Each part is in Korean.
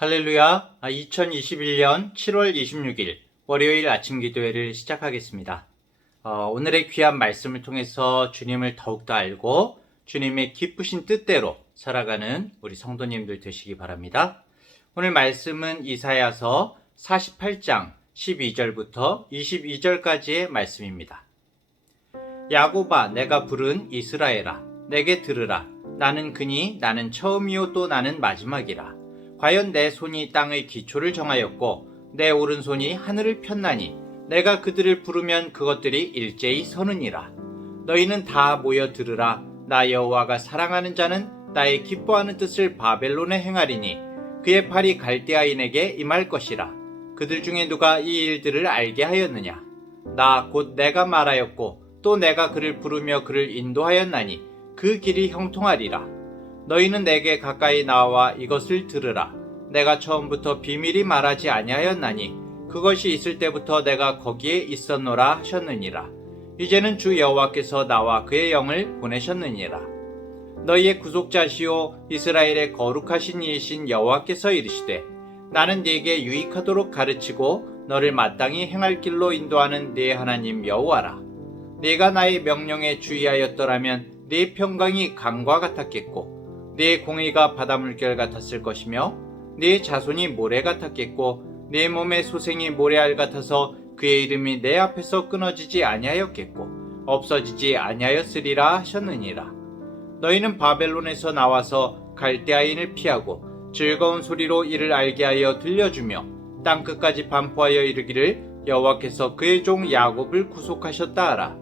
할렐루야. 2021년 7월 26일 월요일 아침 기도회를 시작하겠습니다. 오늘의 귀한 말씀을 통해서 주님을 더욱더 알고 주님의 기쁘신 뜻대로 살아가는 우리 성도님들 되시기 바랍니다. 오늘 말씀은 이사야서 48장 12절부터 22절까지의 말씀입니다. 야곱아, 내가 부른 이스라엘아, 내게 들으라. 나는 그니 나는 처음이요 또 나는 마지막이라. 과연 내 손이 땅의 기초를 정하였고 내 오른손이 하늘을 폈나니 내가 그들을 부르면 그것들이 일제히 서느니라. 너희는 다 모여 들으라. 나 여호와가 사랑하는 자는 나의 기뻐하는 뜻을 바벨론에 행하리니 그의 팔이 갈대아인에게 임할 것이라. 그들 중에 누가 이 일들을 알게 하였느냐? 나 곧 내가 말하였고 또 내가 그를 부르며 그를 인도하였나니 그 길이 형통하리라. 너희는 내게 가까이 나와 이것을 들으라. 내가 처음부터 비밀이 말하지 아니하였나니 그것이 있을 때부터 내가 거기에 있었노라 하셨느니라. 이제는 주 여호와께서 나와 그의 영을 보내셨느니라. 너희의 구속자시오 이스라엘의 거룩하신 이이신 여호와께서 이르시되 나는 네게 유익하도록 가르치고 너를 마땅히 행할 길로 인도하는 네 하나님 여호와라. 네가 나의 명령에 주의하였더라면 네 평강이 강과 같았겠고 네 공의가 바닷물결 같았을 것이며 네 자손이 모래 같았겠고 네 몸의 소생이 모래알 같아서 그의 이름이 내 앞에서 끊어지지 아니하였겠고 없어지지 아니하였으리라 하셨느니라. 너희는 바벨론에서 나와서 갈대아인을 피하고 즐거운 소리로 이를 알게 하여 들려주며 땅끝까지 반포하여 이르기를 여호와께서 그의 종 야곱을 구속하셨다 하라.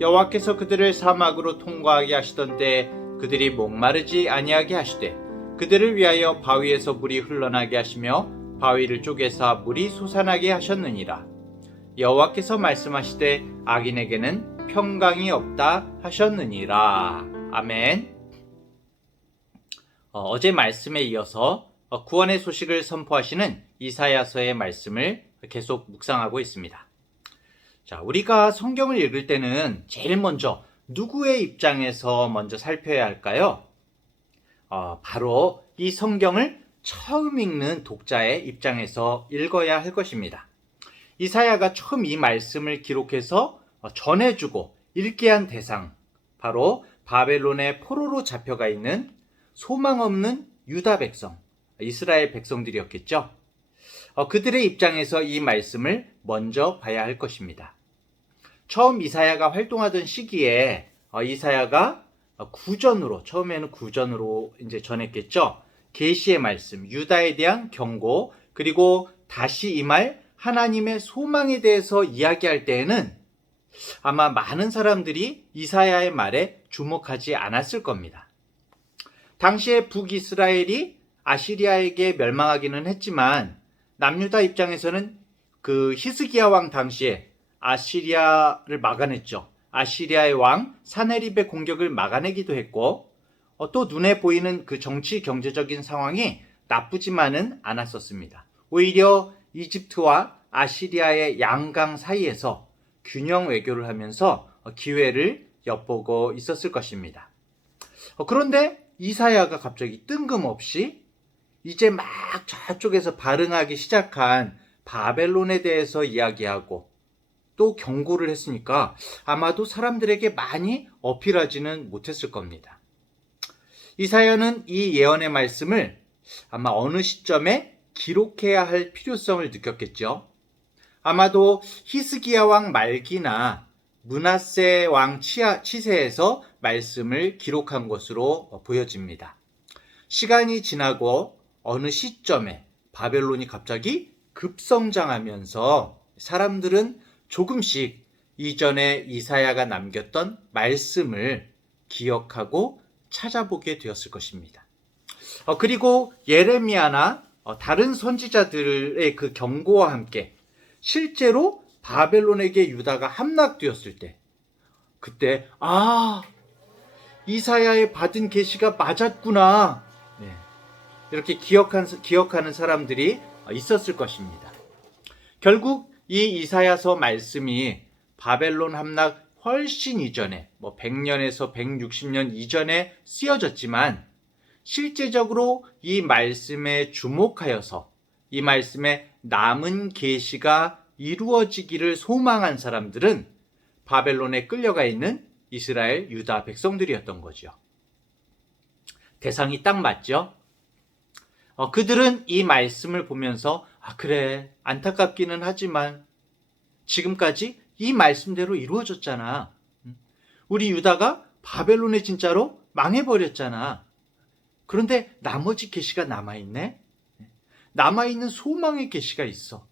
여호와께서 그들을 사막으로 통과하게 하시던 때에 그들이 목마르지 아니하게 하시되 그들을 위하여 바위에서 물이 흘러나게 하시며 바위를 쪼개사 물이 솟아나게 하셨느니라. 여호와께서 말씀하시되 악인에게는 평강이 없다 하셨느니라. 아멘. 어제 말씀에 이어서 구원의 소식을 선포하시는 이사야서의 말씀을 계속 묵상하고 있습니다. 자, 우리가 성경을 읽을 때는 제일 먼저 누구의 입장에서 먼저 살펴야 할까요? 바로 이 성경을 처음 읽는 독자의 입장에서 읽어야 할 것입니다. 이사야가 처음 이 말씀을 기록해서 전해주고 읽게 한 대상, 바로 바벨론의 포로로 잡혀가 있는 소망 없는 유다 백성, 이스라엘 백성들이었겠죠. 그들의 입장에서 이 말씀을 먼저 봐야 할 것입니다. 처음 이사야가 활동하던 시기에 이사야가 처음에는 구전으로 이제 전했겠죠. 계시의 말씀, 유다에 대한 경고, 그리고 다시 임할 하나님의 소망에 대해서 이야기할 때에는 아마 많은 사람들이 이사야의 말에 주목하지 않았을 겁니다. 당시에 북이스라엘이 아시리아에게 멸망하기는 했지만 남유다 입장에서는 그 히스기야 왕 당시에 아시리아를 막아냈죠. 아시리아의 왕 사네립의 공격을 막아내기도 했고 또 눈에 보이는 그 정치 경제적인 상황이 나쁘지만은 않았었습니다. 오히려 이집트와 아시리아의 양강 사이에서 균형 외교를 하면서 기회를 엿보고 있었을 것입니다. 그런데 이사야가 갑자기 뜬금없이 이제 막 저쪽에서 발흥하기 시작한 바벨론에 대해서 이야기하고 또 경고를 했으니까 아마도 사람들에게 많이 어필하지는 못했을 겁니다. 이사야는 이 예언의 말씀을 아마 어느 시점에 기록해야 할 필요성을 느꼈겠죠. 아마도 히스기야 왕 말기나 므낫세 왕 치세에서 말씀을 기록한 것으로 보여집니다. 시간이 지나고 어느 시점에 바벨론이 갑자기 급성장하면서 사람들은 조금씩 이전에 이사야가 남겼던 말씀을 기억하고 찾아보게 되었을 것입니다. 그리고 예레미야나 다른 선지자들의 그 경고와 함께 실제로 바벨론에게 유다가 함락되었을 때 그때 이사야의 받은 계시가 맞았구나, 이렇게 기억하는 사람들이 있었을 것입니다. 결국 이 이사야서 말씀이 바벨론 함락 훨씬 이전에 100년에서 160년 이전에 쓰여졌지만 실제적으로 이 말씀에 주목하여서 이 말씀의 남은 계시가 이루어지기를 소망한 사람들은 바벨론에 끌려가 있는 이스라엘 유다 백성들이었던 거죠. 대상이 딱 맞죠? 그들은 이 말씀을 보면서 그래, 안타깝기는 하지만 지금까지 이 말씀대로 이루어졌잖아. 우리 유다가 바벨론에 진짜로 망해버렸잖아. 그런데 나머지 계시가 남아있네? 남아있는 소망의 계시가 있어.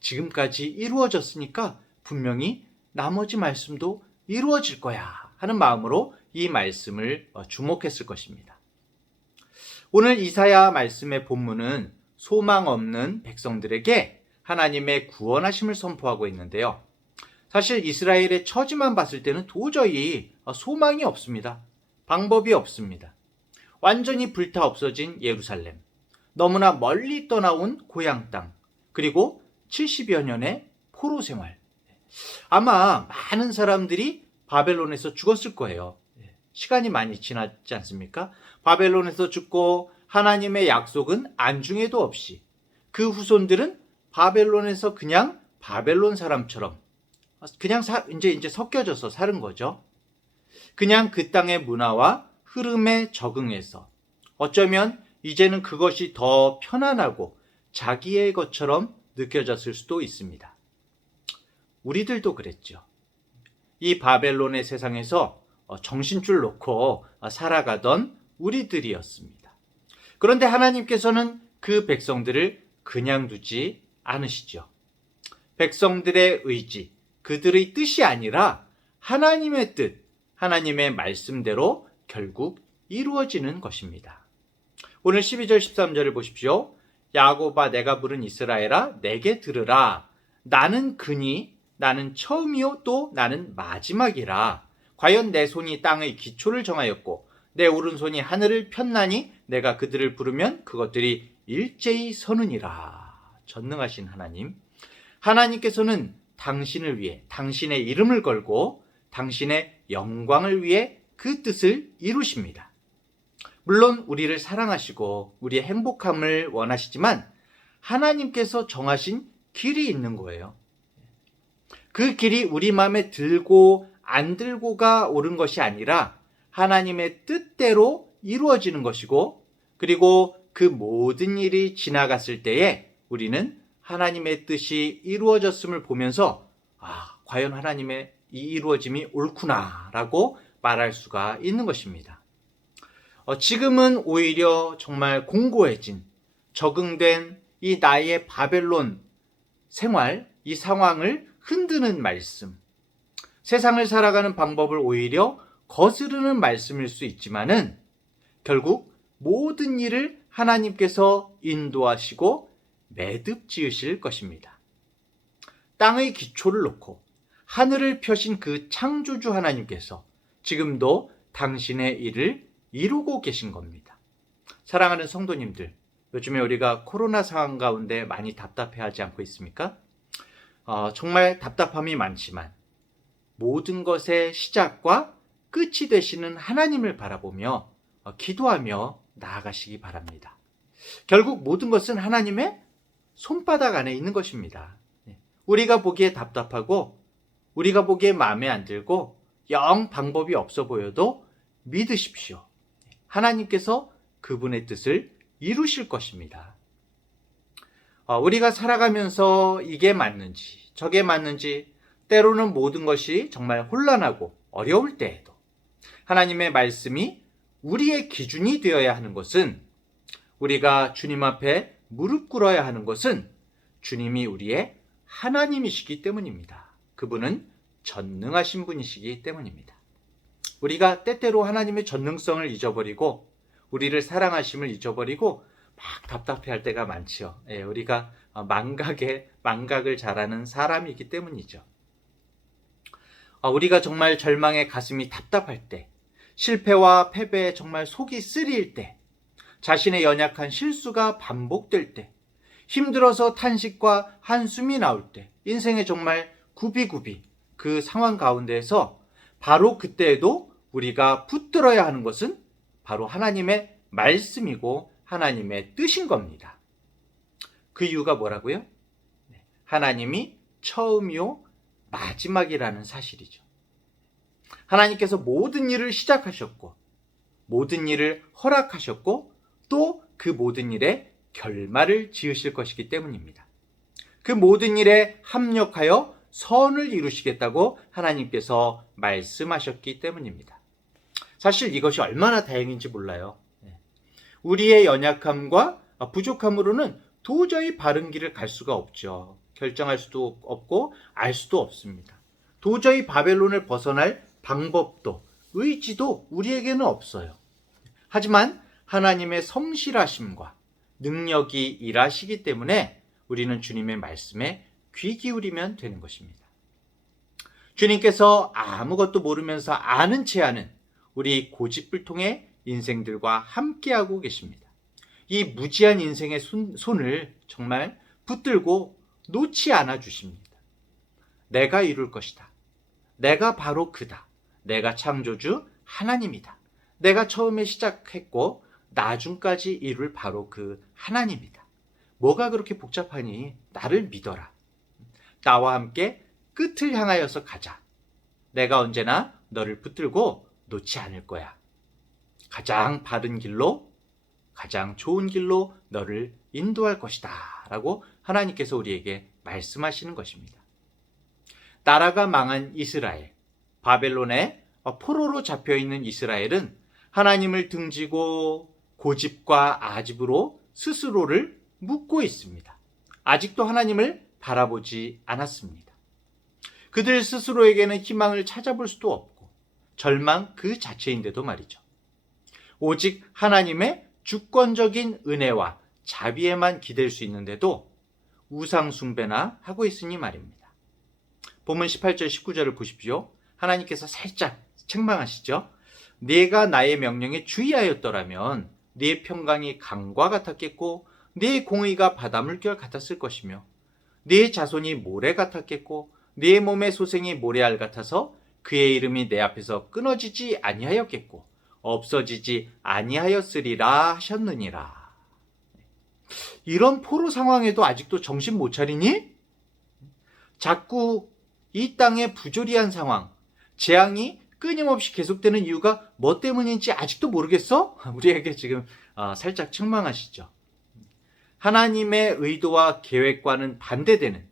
지금까지 이루어졌으니까 분명히 나머지 말씀도 이루어질 거야 하는 마음으로 이 말씀을 주목했을 것입니다. 오늘 이사야 말씀의 본문은 소망 없는 백성들에게 하나님의 구원하심을 선포하고 있는데요. 사실 이스라엘의 처지만 봤을 때는 도저히 소망이 없습니다. 방법이 없습니다. 완전히 불타 없어진 예루살렘, 너무나 멀리 떠나온 고향 땅, 그리고 70여 년의 포로 생활. 아마 많은 사람들이 바벨론에서 죽었을 거예요. 시간이 많이 지났지 않습니까? 바벨론에서 죽고 하나님의 약속은 안중에도 없이 그 후손들은 바벨론에서 그냥 바벨론 사람처럼 그냥 이제 섞여져서 사는 거죠. 그냥 그 땅의 문화와 흐름에 적응해서 어쩌면 이제는 그것이 더 편안하고 자기의 것처럼 느껴졌을 수도 있습니다. 우리들도 그랬죠. 이 바벨론의 세상에서 정신줄 놓고 살아가던 우리들이었습니다. 그런데 하나님께서는 그 백성들을 그냥 두지 않으시죠. 백성들의 의지, 그들의 뜻이 아니라 하나님의 뜻, 하나님의 말씀대로 결국 이루어지는 것입니다. 오늘 12절 13절을 보십시오. 야곱아, 내가 부른 이스라엘아, 내게 들으라. 나는 그니 나는 처음이요 또 나는 마지막이라. 과연 내 손이 땅의 기초를 정하였고 내 오른손이 하늘을 폈나니 내가 그들을 부르면 그것들이 일제히 서느니라. 전능하신 하나님, 하나님께서는 당신을 위해 당신의 이름을 걸고 당신의 영광을 위해 그 뜻을 이루십니다. 물론 우리를 사랑하시고 우리의 행복함을 원하시지만 하나님께서 정하신 길이 있는 거예요. 그 길이 우리 마음에 들고 안 들고가 옳은 것이 아니라 하나님의 뜻대로 이루어지는 것이고, 그리고 그 모든 일이 지나갔을 때에 우리는 하나님의 뜻이 이루어졌음을 보면서 과연 하나님의 이 이루어짐이 옳구나 라고 말할 수가 있는 것입니다. 지금은 오히려 정말 공고해진, 적응된 이 나의 바벨론 생활, 이 상황을 흔드는 말씀, 세상을 살아가는 방법을 오히려 거스르는 말씀일 수 있지만은 결국 모든 일을 하나님께서 인도하시고 매듭 지으실 것입니다. 땅의 기초를 놓고 하늘을 펴신 그 창조주 하나님께서 지금도 당신의 일을 이루고 계신 겁니다. 사랑하는 성도님들, 요즘에 우리가 코로나 상황 가운데 많이 답답해하지 않고 있습니까? 정말 답답함이 많지만 모든 것의 시작과 끝이 되시는 하나님을 바라보며 기도하며 나아가시기 바랍니다. 결국 모든 것은 하나님의 손바닥 안에 있는 것입니다. 우리가 보기에 답답하고 우리가 보기에 마음에 안 들고 영 방법이 없어 보여도 믿으십시오. 하나님께서 그분의 뜻을 이루실 것입니다. 우리가 살아가면서 이게 맞는지 저게 맞는지 때로는 모든 것이 정말 혼란하고 어려울 때에도 하나님의 말씀이 우리의 기준이 되어야 하는 것은, 우리가 주님 앞에 무릎 꿇어야 하는 것은 주님이 우리의 하나님이시기 때문입니다. 그분은 전능하신 분이시기 때문입니다. 우리가 때때로 하나님의 전능성을 잊어버리고 우리를 사랑하심을 잊어버리고 막 답답해할 때가 많지요. 우리가 망각을 잘하는 사람이기 때문이죠. 우리가 정말 절망에 가슴이 답답할 때, 실패와 패배에 정말 속이 쓰릴 때, 자신의 연약한 실수가 반복될 때, 힘들어서 탄식과 한숨이 나올 때, 인생에 정말 구비구비 그 상황 가운데에서 바로 그때에도 우리가 붙들어야 하는 것은 바로 하나님의 말씀이고 하나님의 뜻인 겁니다. 그 이유가 뭐라고요? 하나님이 처음이요 마지막이라는 사실이죠. 하나님께서 모든 일을 시작하셨고 모든 일을 허락하셨고 또 그 모든 일에 결말을 지으실 것이기 때문입니다. 그 모든 일에 합력하여 선을 이루시겠다고 하나님께서 말씀하셨기 때문입니다. 사실 이것이 얼마나 다행인지 몰라요. 우리의 연약함과 부족함으로는 도저히 바른 길을 갈 수가 없죠. 결정할 수도 없고 알 수도 없습니다. 도저히 바벨론을 벗어날 방법도 의지도 우리에게는 없어요. 하지만 하나님의 성실하심과 능력이 일하시기 때문에 우리는 주님의 말씀에 귀 기울이면 되는 것입니다. 주님께서 아무것도 모르면서 아는 체 하는 우리 고집불통의 인생들과 함께하고 계십니다. 이 무지한 인생의 손을 정말 붙들고 놓지 않아 주십니다. 내가 이룰 것이다. 내가 바로 그다. 내가 창조주 하나님이다. 내가 처음에 시작했고 나중까지 이룰 바로 그 하나님이다. 뭐가 그렇게 복잡하니? 나를 믿어라. 나와 함께 끝을 향하여서 가자. 내가 언제나 너를 붙들고 놓지 않을 거야. 가장 바른 길로, 가장 좋은 길로 너를 인도할 것이다 라고 하나님께서 우리에게 말씀하시는 것입니다. 나라가 망한 이스라엘, 바벨론의 포로로 잡혀있는 이스라엘은 하나님을 등지고 고집과 아집으로 스스로를 묶고 있습니다. 아직도 하나님을 바라보지 않았습니다. 그들 스스로에게는 희망을 찾아볼 수도 없고 절망 그 자체인데도 말이죠. 오직 하나님의 주권적인 은혜와 자비에만 기댈 수 있는데도 우상 숭배나 하고 있으니 말입니다. 본문 18절 19절을 보십시오. 하나님께서 살짝 책망하시죠. 네가 나의 명령에 주의하였더라면 네 평강이 강과 같았겠고 네 공의가 바다 물결 같았을 것이며 네 자손이 모래 같았겠고 네 몸의 소생이 모래알 같아서 그의 이름이 내 앞에서 끊어지지 아니하였겠고 없어지지 아니하였으리라 하셨느니라. 이런 포로 상황에도 아직도 정신 못 차리니? 자꾸 이 땅의 부조리한 상황, 재앙이 끊임없이 계속되는 이유가 뭐 때문인지 아직도 모르겠어? 우리에게 지금 살짝 책망하시죠. 하나님의 의도와 계획과는 반대되는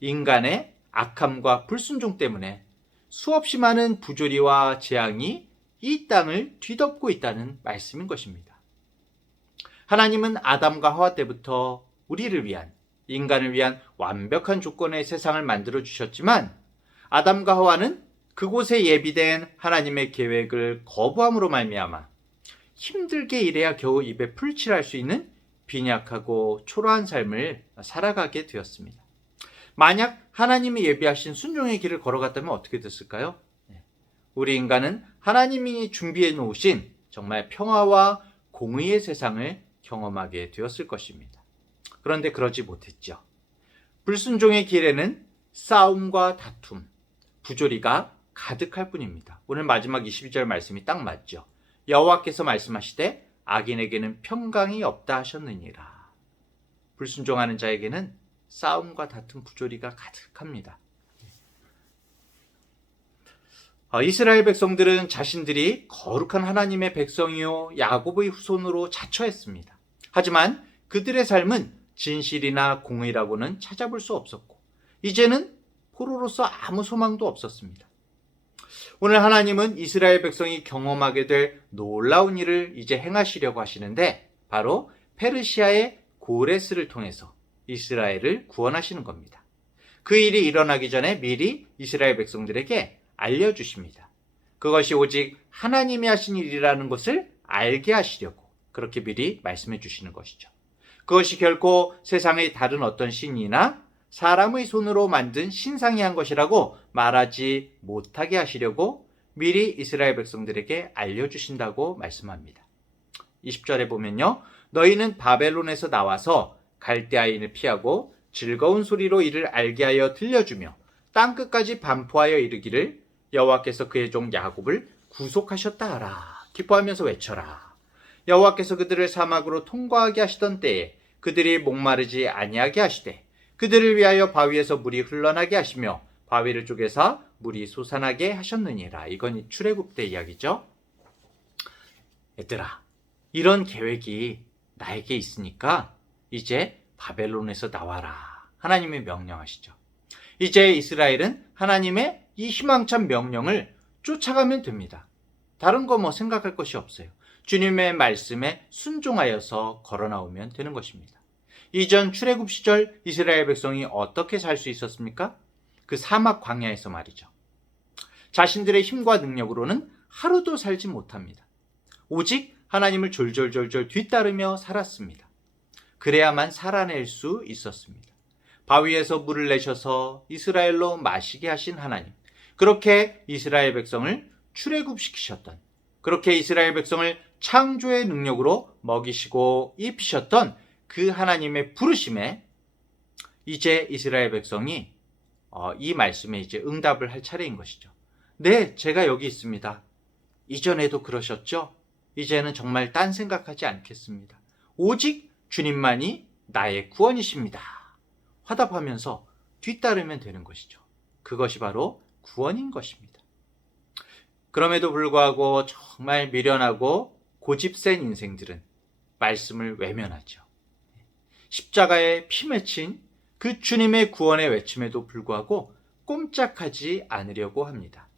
인간의 악함과 불순종 때문에 수없이 많은 부조리와 재앙이 이 땅을 뒤덮고 있다는 말씀인 것입니다. 하나님은 아담과 하와 때부터 우리를 위한, 인간을 위한 완벽한 조건의 세상을 만들어 주셨지만 아담과 하와는 그곳에 예비된 하나님의 계획을 거부함으로 말미암아 힘들게 일해야 겨우 입에 풀칠할 수 있는 빈약하고 초라한 삶을 살아가게 되었습니다. 만약 하나님이 예비하신 순종의 길을 걸어갔다면 어떻게 됐을까요? 우리 인간은 하나님이 준비해 놓으신 정말 평화와 공의의 세상을 경험하게 되었을 것입니다. 그런데 그러지 못했죠. 불순종의 길에는 싸움과 다툼, 부조리가 가득할 뿐입니다. 오늘 마지막 22절 말씀이 딱 맞죠. 여호와께서 말씀하시되 악인에게는 평강이 없다 하셨느니라. 불순종하는 자에게는 싸움과 다툼, 부조리가 가득합니다. 이스라엘 백성들은 자신들이 거룩한 하나님의 백성이요 야곱의 후손으로 자처했습니다. 하지만 그들의 삶은 진실이나 공의라고는 찾아볼 수 없었고 이제는 포로로서 아무 소망도 없었습니다. 오늘 하나님은 이스라엘 백성이 경험하게 될 놀라운 일을 이제 행하시려고 하시는데 바로 페르시아의 고레스를 통해서 이스라엘을 구원하시는 겁니다. 그 일이 일어나기 전에 미리 이스라엘 백성들에게 알려주십니다. 그것이 오직 하나님이 하신 일이라는 것을 알게 하시려고 그렇게 미리 말씀해 주시는 것이죠. 그것이 결코 세상의 다른 어떤 신이나 사람의 손으로 만든 신상이 한 것이라고 말하지 못하게 하시려고 미리 이스라엘 백성들에게 알려주신다고 말씀합니다. 20절에 보면요. 너희는 바벨론에서 나와서 갈대아인을 피하고 즐거운 소리로 이를 알게 하여 들려주며 땅끝까지 반포하여 이르기를 여호와께서 그의 종 야곱을 구속하셨다 하라. 기뻐하면서 외쳐라. 여호와께서 그들을 사막으로 통과하게 하시던 때에 그들이 목마르지 아니하게 하시되 그들을 위하여 바위에서 물이 흘러나게 하시며 바위를 쪼개사 물이 솟아나게 하셨느니라. 이건 출애굽 때 이야기죠. 얘들아, 이런 계획이 나에게 있으니까 이제 바벨론에서 나와라. 하나님이 명령하시죠. 이제 이스라엘은 하나님의 이 희망찬 명령을 쫓아가면 됩니다. 다른 거 생각할 것이 없어요. 주님의 말씀에 순종하여서 걸어 나오면 되는 것입니다. 이전 출애굽 시절 이스라엘 백성이 어떻게 살 수 있었습니까? 그 사막 광야에서 말이죠. 자신들의 힘과 능력으로는 하루도 살지 못합니다. 오직 하나님을 졸졸졸졸 뒤따르며 살았습니다. 그래야만 살아낼 수 있었습니다. 바위에서 물을 내셔서 이스라엘로 마시게 하신 하나님, 그렇게 이스라엘 백성을 출애굽시키셨던, 그렇게 이스라엘 백성을 창조의 능력으로 먹이시고 입히셨던 그 하나님의 부르심에 이제 이스라엘 백성이 이 말씀에 이제 응답을 할 차례인 것이죠. 네, 제가 여기 있습니다. 이전에도 그러셨죠? 이제는 정말 딴 생각하지 않겠습니다. 오직 주님만이 나의 구원이십니다. 화답하면서 뒤따르면 되는 것이죠. 그것이 바로 구원인 것입니다. 그럼에도 불구하고 정말 미련하고 고집센 인생들은 말씀을 외면하죠. 십자가에 피 맺힌 그 주님의 구원의 외침에도 불구하고 꼼짝하지 않으려고 합니다.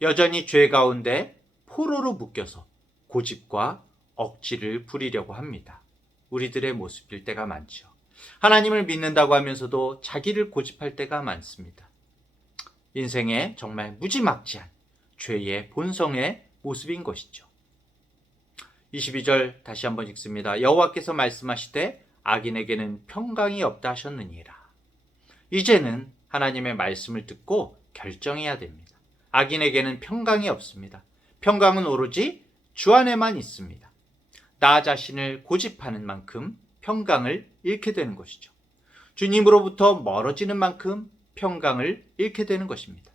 여전히 죄 가운데 포로로 묶여서 고집과 억지를 부리려고 합니다. 우리들의 모습일 때가 많죠. 하나님을 믿는다고 하면서도 자기를 고집할 때가 많습니다. 인생에 정말 무지막지한 죄의 본성의 모습인 것이죠. 22절 다시 한번 읽습니다. 여호와께서 말씀하시되 악인에게는 평강이 없다 하셨느니라. 이제는 하나님의 말씀을 듣고 결정해야 됩니다. 악인에게는 평강이 없습니다. 평강은 오로지 주 안에만 있습니다. 나 자신을 고집하는 만큼 평강을 잃게 되는 것이죠. 주님으로부터 멀어지는 만큼 평강을 잃게 되는 것입니다.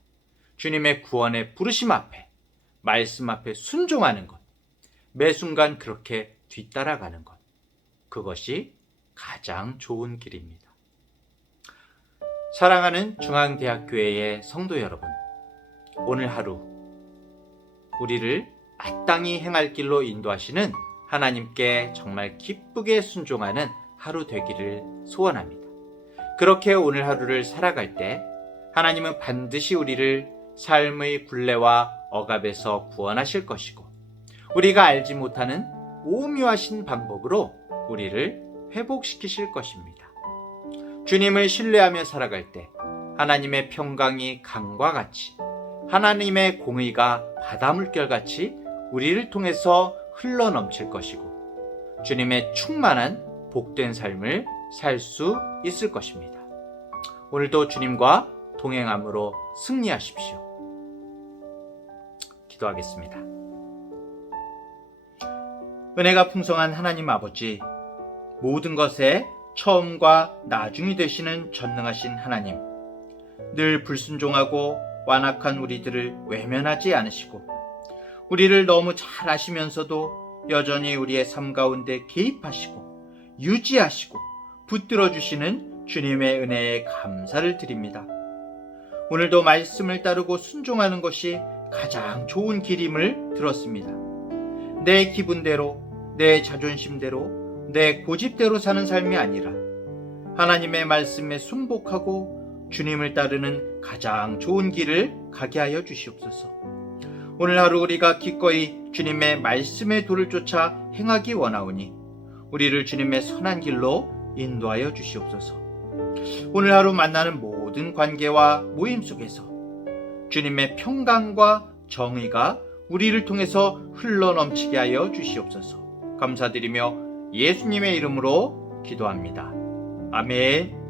주님의 구원의 부르심 앞에, 말씀 앞에 순종하는 것, 매 순간 그렇게 뒤따라가는 것, 그것이 가장 좋은 길입니다. 사랑하는 중앙대학교회의 성도 여러분, 오늘 하루 우리를 마땅히 행할 길로 인도하시는 하나님께 정말 기쁘게 순종하는 하루 되기를 소원합니다. 그렇게 오늘 하루를 살아갈 때 하나님은 반드시 우리를 삶의 굴레와 억압에서 구원하실 것이고, 우리가 알지 못하는 오묘하신 방법으로 우리를 회복시키실 것입니다. 주님을 신뢰하며 살아갈 때 하나님의 평강이 강과 같이, 하나님의 공의가 바닷물결같이 우리를 통해서 흘러넘칠 것이고, 주님의 충만한 복된 삶을 살 수 있을 것입니다. 오늘도 주님과 동행함으로 승리하십시오. 기도하겠습니다. 은혜가 풍성한 하나님 아버지, 모든 것에 처음과 나중이 되시는 전능하신 하나님, 늘 불순종하고 완악한 우리들을 외면하지 않으시고 우리를 너무 잘 아시면서도 여전히 우리의 삶 가운데 개입하시고 유지하시고 붙들어 주시는 주님의 은혜에 감사를 드립니다. 오늘도 말씀을 따르고 순종하는 것이 가장 좋은 길임을 들었습니다. 내 기분대로, 내 자존심대로, 내 고집대로 사는 삶이 아니라 하나님의 말씀에 순복하고 주님을 따르는 가장 좋은 길을 가게 하여 주시옵소서. 오늘 하루 우리가 기꺼이 주님의 말씀의 도를 쫓아 행하기 원하오니 우리를 주님의 선한 길로 인도하여 주시옵소서. 오늘 하루 만나는 모든 관계와 모임 속에서 주님의 평강과 정의가 우리를 통해서 흘러넘치게 하여 주시옵소서. 감사드리며 예수님의 이름으로 기도합니다. 아멘.